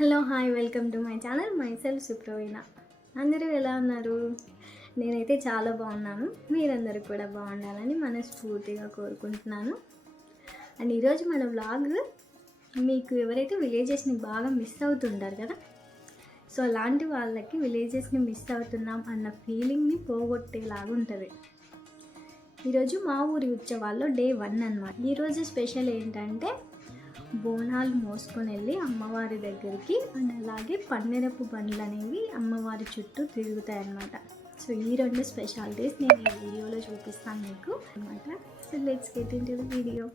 Hello hi welcome to my channel. Myself Supraveena. అందరూ ఎలా ఉన్నారు? నేనైతే చాలా బాగున్నాను. మీరందరూ కూడా బాగుండాలని మనస్ఫూర్తిగా కోరుకుంటున్నాను. అండ్ ఈరోజు మన వ్లాగ్ మీకు ఎవరైతే విలేజెస్ని బాగా మిస్ అవుతుంటారు కదా సో అలాంటి వాళ్ళకి విలేజెస్ని మిస్ అవుతున్నాం అన్న ఫీలింగ్ని పోగొట్టేలాగా ఉంటుంది. ఈరోజు మా ఊరి ఉత్సవాల్లో డే వన్ అనమాట ఈరోజు స్పెషల్ ఏంటంటే బోనాలు మోసుకొని వెళ్ళి అమ్మవారి దగ్గరికి అండ్ అలాగే పన్నెరపు బండ్లు అనేవి అమ్మవారి చుట్టూ తిరుగుతాయి అన్నమాట సో ఈ రెండు స్పెషాలిటీస్ నేను ఈ వీడియోలో చూపిస్తాను మీకు అనమాట so let's get into the video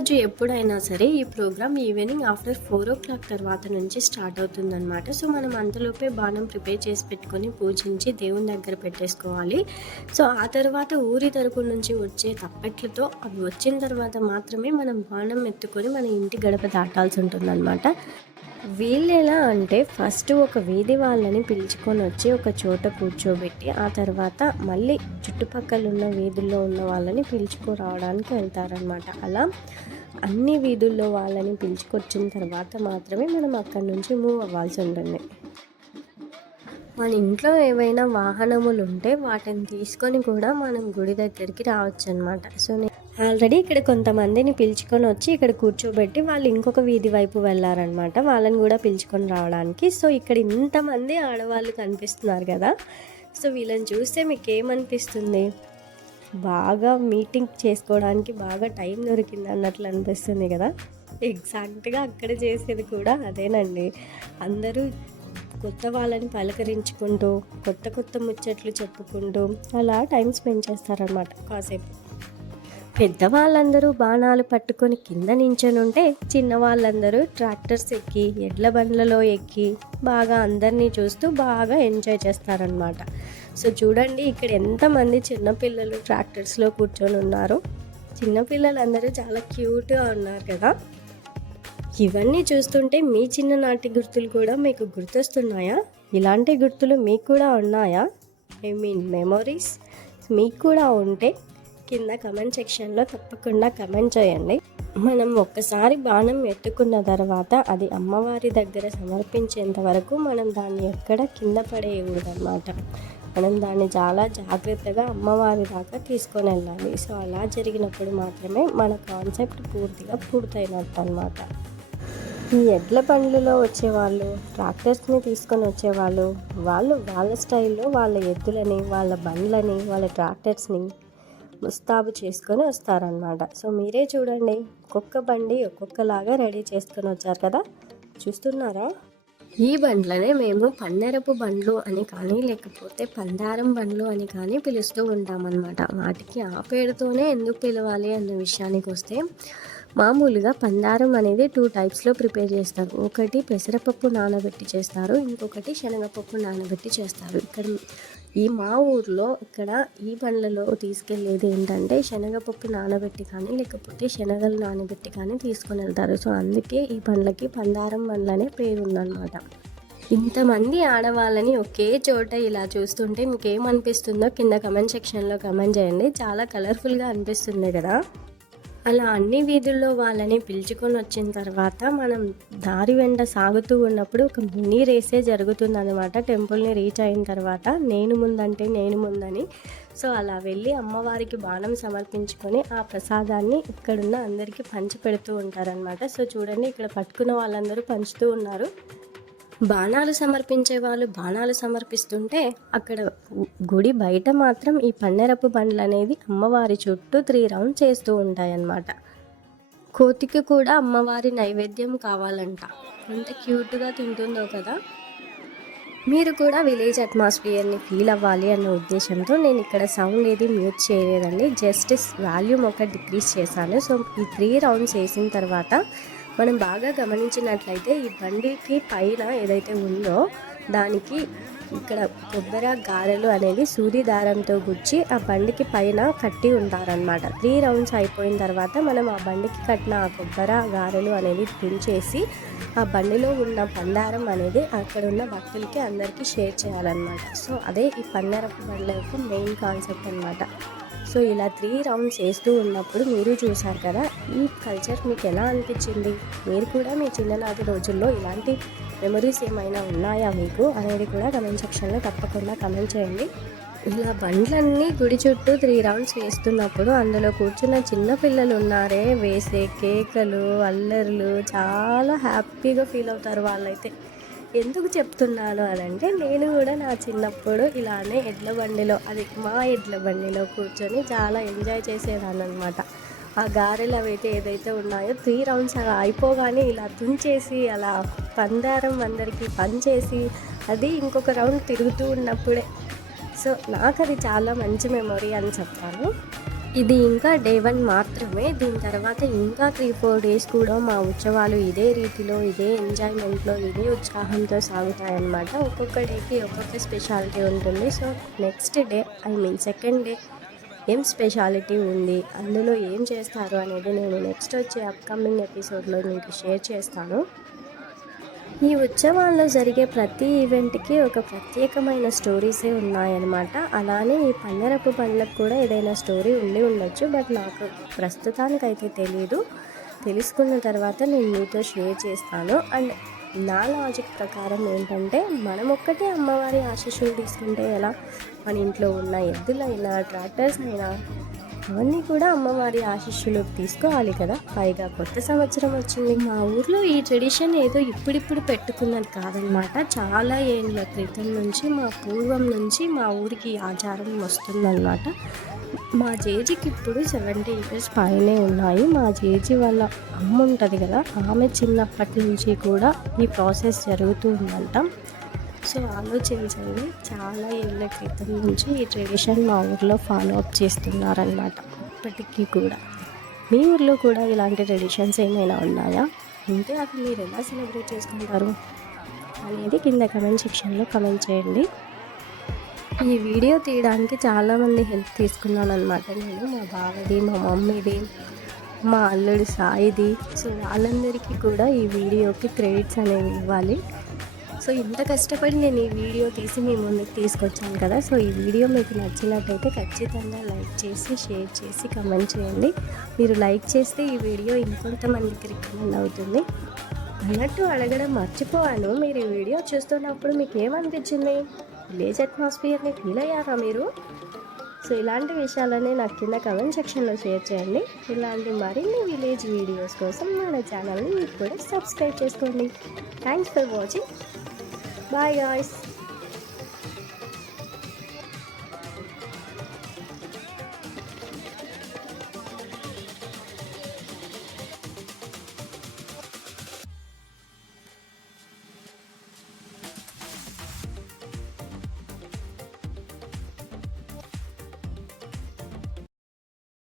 రోజు ఎప్పుడైనా సరే ఈ programme evening after four o'clock తర్వాత నుంచి స్టార్ట్ అవుతుందన్నమాట. సో మనం అంతలోపే బాణం ప్రిపేర్ చేసి పెట్టుకొని పూజించి దేవుని దగ్గర పెట్టేసుకోవాలి. సో ఆ తర్వాత ఊరి తరపు నుంచి వచ్చే తప్పెట్లతో అవి వచ్చిన తర్వాత మాత్రమే మనం బాణం ఎత్తుకొని మన ఇంటి గడప దాటాల్సి ఉంటుందన్నమాట. వీళ్ళు ఎలా అంటే ఫస్ట్ ఒక వీధి వాళ్ళని పిలుచుకొని వచ్చి ఒక చోట కూర్చోబెట్టి ఆ తర్వాత మళ్ళీ చుట్టుపక్కల ఉన్న వీధుల్లో ఉన్న వాళ్ళని పిలుచుకురావడానికి వెళ్తారనమాట అలా అన్ని వీధుల్లో వాళ్ళని పిలుచుకొచ్చిన తర్వాత మాత్రమే మనం అక్కడి నుంచి మూవ్ అవ్వాల్సి ఉంటుంది. మన ఇంట్లో ఏవైనా వాహనములు ఉంటే వాటిని తీసుకొని కూడా మనం గుడి దగ్గరికి రావచ్చు అనమాట సో నేను ఆల్రెడీ ఇక్కడ కొంతమందిని పిలుచుకొని వచ్చి ఇక్కడ కూర్చోబెట్టి వాళ్ళు ఇంకొక వీధి వైపు వెళ్ళారనమాట వాళ్ళని కూడా పిలుచుకొని రావడానికి. సో ఇక్కడ ఇంతమంది ఆడవాళ్ళు కనిపిస్తున్నారు కదా. సో వీళ్ళని చూస్తే మీకు ఏమనిపిస్తుంది బాగా మీటింగ్ చేసుకోవడానికి బాగా టైం దొరికింది అన్నట్లు అనిపిస్తుంది కదా. ఎగ్జాక్ట్గా అక్కడ చేసేది కూడా అదేనండి. అందరూ కొత్త వాళ్ళని పలకరించుకుంటూ కొత్త కొత్త ముచ్చట్లు చెప్పుకుంటూ అలా టైం స్పెండ్ చేస్తారనమాట కాసేపు. పెద్దవాళ్ళందరూ బాణాలు పట్టుకొని కింద నించనుంటే చిన్న వాళ్ళందరూ ట్రాక్టర్స్ ఎక్కి ఎడ్ల బండ్లలో ఎక్కి బాగా అందరినీ చూస్తూ బాగా ఎంజాయ్ చేస్తారనమాట సో చూడండి ఇక్కడ ఎంతమంది చిన్నపిల్లలు ట్రాక్టర్స్లో కూర్చొని ఉన్నారు. చిన్నపిల్లలందరూ చాలా క్యూట్గా ఉన్నారు కదా. ఇవన్నీ చూస్తుంటే మీ చిన్ననాటి గుర్తులు కూడా మీకు గుర్తొస్తున్నాయా? ఇలాంటి గుర్తులు మీకు కూడా ఉన్నాయా? ఐ మీన్ మెమొరీస్ మీకు కూడా ఉంటే కింద కమెంట్ సెక్షన్లో తప్పకుండా కమెంట్ చేయండి. మనం ఒక్కసారి బాణం ఎత్తుకున్న తర్వాత అది అమ్మవారి దగ్గర సమర్పించేంత వరకు మనం దాన్ని ఎక్కడ కింద పడేయకూడదన్నమాట. మనం దాన్ని చాలా జాగ్రత్తగా అమ్మవారి దాకా తీసుకొని వెళ్ళాలి. సో అలా జరిగినప్పుడు మాత్రమే మన కాన్సెప్ట్ పూర్తిగా పూర్తయినట్టు అనమాట ఈ ఎడ్ల బండ్లలో వచ్చేవాళ్ళు ట్రాక్టర్స్ని తీసుకొని వచ్చేవాళ్ళు వాళ్ళు వాళ్ళ స్టైల్లో వాళ్ళ ఎద్దులని వాళ్ళ బండ్లని వాళ్ళ ట్రాక్టర్స్ని ముస్తాబు చేసుకొని వస్తారనమాట సో మీరే చూడండి. ఒక్కొక్క బండి ఒక్కొక్కలాగా రెడీ చేసుకొని వచ్చారు కదా? చూస్తున్నారా? ఈ బండ్లనే మేము పన్నెరపు బండ్లు అని కానీ లేకపోతే పందారం బండ్లు అని కానీ పిలుస్తూ ఉంటామన్నమాట. వాటికి ఆ పేరుతోనే ఎందుకు పిలవాలి అన్న విషయానికి వస్తే మామూలుగా పందారం అనేది టూ టైప్స్లో ప్రిపేర్ చేస్తారు. ఒకటి పెసరపప్పు నానబెట్టి చేస్తారు ఇంకొకటి శనగపప్పు నానబెట్టి చేస్తారు. ఇక్కడ ఈ మా ఊర్లో ఇక్కడ ఈ బండ్లలో తీసుకెళ్ళేది ఏంటంటే శనగపప్పు నానబెట్టి కానీ లేకపోతే శనగలు నానబెట్టి కానీ తీసుకొని వెళ్తారు. సో అందుకే ఈ బండ్లకి పందారం బండ్లు అనే పేరు ఉందన్నమాట ఇంతమంది ఆడవాళ్ళని ఒకే చోట ఇలా చూస్తుంటే మీకు ఏమనిపిస్తుందో కింద కమెంట్ సెక్షన్లో కమెంట్ చేయండి. చాలా కలర్ఫుల్గా అనిపిస్తుంది కదా. అలా అన్ని వీధుల్లో వాళ్ళని పిలుచుకొని వచ్చిన తర్వాత మనం దారి వెంట సాగుతూ ఉన్నప్పుడు ఒక మినీ రేసే జరుగుతుందనమాట టెంపుల్ని రీచ్ అయిన తర్వాత నేను ముందంటే నేను ముందని. సో అలా వెళ్ళి అమ్మవారికి బాణం సమర్పించుకొని ఆ ప్రసాదాన్ని ఇక్కడున్న అందరికీ పంచి పెడుతూ ఉంటారనమాట సో చూడండి ఇక్కడ పట్టుకున్న వాళ్ళందరూ పంచుతూ ఉన్నారు. బాణాలు సమర్పించే వాళ్ళు బాణాలు సమర్పిస్తుంటే అక్కడ గుడి బయట మాత్రం ఈ పన్నెరపు బండ్లు అనేది అమ్మవారి చుట్టూ త్రీ రౌండ్ చేస్తూ ఉంటాయన్నమాట. కోతికి కూడా అమ్మవారి నైవేద్యం కావాలంట. ఎంత క్యూట్గా తింటుందో కదా. మీరు కూడా విలేజ్ అట్మాస్ఫియర్ని ఫీల్ అవ్వాలి అన్న ఉద్దేశంతో నేను ఇక్కడ సౌండ్ ఏది మ్యూట్ చేయలేదండి. జస్ట్ వాల్యూమ్ ఒక డిక్రీస్ చేశాను. సో ఈ త్రీ రౌండ్స్ వేసిన తర్వాత మనం బాగా గమనించినట్లయితే ఈ బండికి పైన ఏదైతే ఉందో దానికి ఇక్కడ కొబ్బరి గారెలు అనేది సూది దారంతో గుచ్చి ఆ బండికి పైన కట్టి ఉంటారనమాట త్రీ రౌండ్స్ అయిపోయిన తర్వాత మనం ఆ బండికి కట్టిన ఆ కొబ్బరి గారెలు అనేది తుంచేసి ఆ బండిలో ఉన్న పందారం అనేది అక్కడ ఉన్న భక్తులకి అందరికీ షేర్ చేయాలన్నమాట. సో అదే ఈ పందారపు బండ్ల యొక్క మెయిన్ కాన్సెప్ట్ అనమాట సో ఇలా త్రీ రౌండ్స్ వేస్తూ ఉన్నప్పుడు మీరు చూశారు కదా ఈ కల్చర్ మీకు ఎలా అనిపించింది? మీరు కూడా మీ చిన్ననాటి రోజుల్లో ఇలాంటి మెమరీస్ ఏమైనా ఉన్నాయా మీకు? అనేది కూడా కమెంట్ సెక్షన్లో తప్పకుండా కమెంట్ చేయండి. ఇలా బండ్లన్నీ గుడి చుట్టూ త్రీ రౌండ్స్ వేస్తున్నప్పుడు అందులో కూర్చున్న చిన్న పిల్లలు ఉన్నారే వేసే కేకలు అల్లర్లు చాలా హ్యాపీగా ఫీల్ అవుతారు వాళ్ళైతే. ఎందుకు చెప్తున్నాను అని అంటే నేను కూడా నా చిన్నప్పుడు ఇలానే ఎడ్ల బండిలో అది మా ఎడ్ల బండిలో కూర్చొని చాలా ఎంజాయ్ చేసేదాన్ని అనమాట ఆ గారెలు అవైతే ఏదైతే ఉన్నాయో త్రీ రౌండ్స్ అలా అయిపోగానే ఇలా తుంచేసి అలా పందారం అందరికీ పంచేసి అది ఇంకొక రౌండ్ తిరుగుతూ ఉన్నప్పుడే. సో నాకు అది చాలా మంచి మెమొరీ అని చెప్తాను ఇది ఇంకా డే వన్ మాత్రమే. దీని తర్వాత ఇంకా త్రీ ఫోర్ డేస్ కూడా మా ఉత్సవాలు ఇదే రీతిలో ఇదే ఎంజాయ్మెంట్లో ఇదే ఉత్సాహంతో సాగుతాయన్నమాట. ఒక్కొక్క డేకి ఒక్కొక్క స్పెషాలిటీ ఉంటుంది. So next day I mean second day ఏం స్పెషాలిటీ ఉంది అందులో ఏం చేస్తారు అనేది నేను నెక్స్ట్ వచ్చే అప్కమింగ్ ఎపిసోడ్లో మీకు షేర్ చేస్తాను. ఈ ఉత్సవాల్లో జరిగే ప్రతి ఈవెంట్కి ఒక ప్రత్యేకమైన స్టోరీసే ఉన్నాయన్నమాట. అలానే ఈ పందరపు పండ్లకు కూడా ఏదైనా స్టోరీ ఉండి ఉండొచ్చు. బట్ నాకు ప్రస్తుతానికైతే తెలియదు తెలుసుకున్న తర్వాత నేను మీతో షేర్ చేస్తాను. అండ్ నా లాజిక్ ప్రకారం ఏంటంటే మనం ఒక్కటే అమ్మవారి ఆశీస్సులు తీసుకుంటే ఎలా? మన ఇంట్లో ఉన్న ఎద్దులైనా ట్రాక్టర్స్ అయినా అవన్నీ కూడా అమ్మవారి ఆశీస్సులు తీసుకోవాలి కదా. పైగా కొత్త సంవత్సరం వచ్చింది. మా ఊర్లో ఈ ట్రెడిషన్ ఏదో ఇప్పుడిప్పుడు పెట్టుకున్నది కాదనమాట. చాలా ఏళ్ళ క్రితం నుంచి మా పూర్వం నుంచి మా ఊరికి ఆచారం వస్తుందన్నమాట మా జేజీకి ఇప్పుడు సెవెంటీ ఇయర్స్ పైనే ఉన్నాయి. మా జేజీ వాళ్ళ అమ్మ ఉంటుంది కదా. ఆమె చిన్నప్పటి నుంచి కూడా ఈ ప్రాసెస్ జరుగుతూ ఉందంట. సో ఆలోచించండి. చాలా ఏళ్ళ క్రితం నుంచి ఈ ట్రెడిషన్ మా ఊర్లో ఫాలో అప్ చేస్తున్నారనమాట ఇప్పటికీ కూడా. మీ ఊర్లో కూడా ఇలాంటి ట్రెడిషన్స్ ఏమైనా ఉన్నాయా? ఉంటే అవి మీరు ఎలా సెలబ్రేట్ చేసుకుంటారు? అనేది కింద కమెంట్ సెక్షన్లో కమెంట్ చేయండి. ఈ వీడియో తీయడానికి చాలామంది హెల్ప్ తీసుకున్నాను అనమాట నేను మా బావది మా మమ్మీది మా అల్లుడు సాయిది. సో వాళ్ళందరికీ కూడా ఈ వీడియోకి క్రెడిట్స్ అనేవి ఇవ్వాలి. సో ఇంత కష్టపడి నేను ఈ వీడియో తీసి మీ ముందుకు తీసుకొచ్చాను కదా సో ఈ వీడియో మీకు నచ్చినట్టయితే ఖచ్చితంగా లైక్ చేసి షేర్ చేసి కమెంట్ చేయండి. మీరు లైక్ చేస్తే ఈ వీడియో ఇంకొంతమందికి రికమెండ్ అవుతుంది. అన్నట్టు అడగడం మర్చిపోయాను. మీరు ఈ వీడియో చూస్తున్నప్పుడు మీకు ఏమనిపించింది? విలేజ్ అట్మాస్ఫియర్ని ఫీల్ అయ్యారా మీరు? సో ఇలాంటి విషయాలన్నీ నాకు కింద కమెంట్ సెక్షన్లో షేర్ చేయండి. ఇలాంటి మరిన్ని విలేజ్ వీడియోస్ కోసం మన ఛానల్ని కూడా సబ్స్క్రైబ్ చేసుకోండి. Thanks for watching. Bye guys.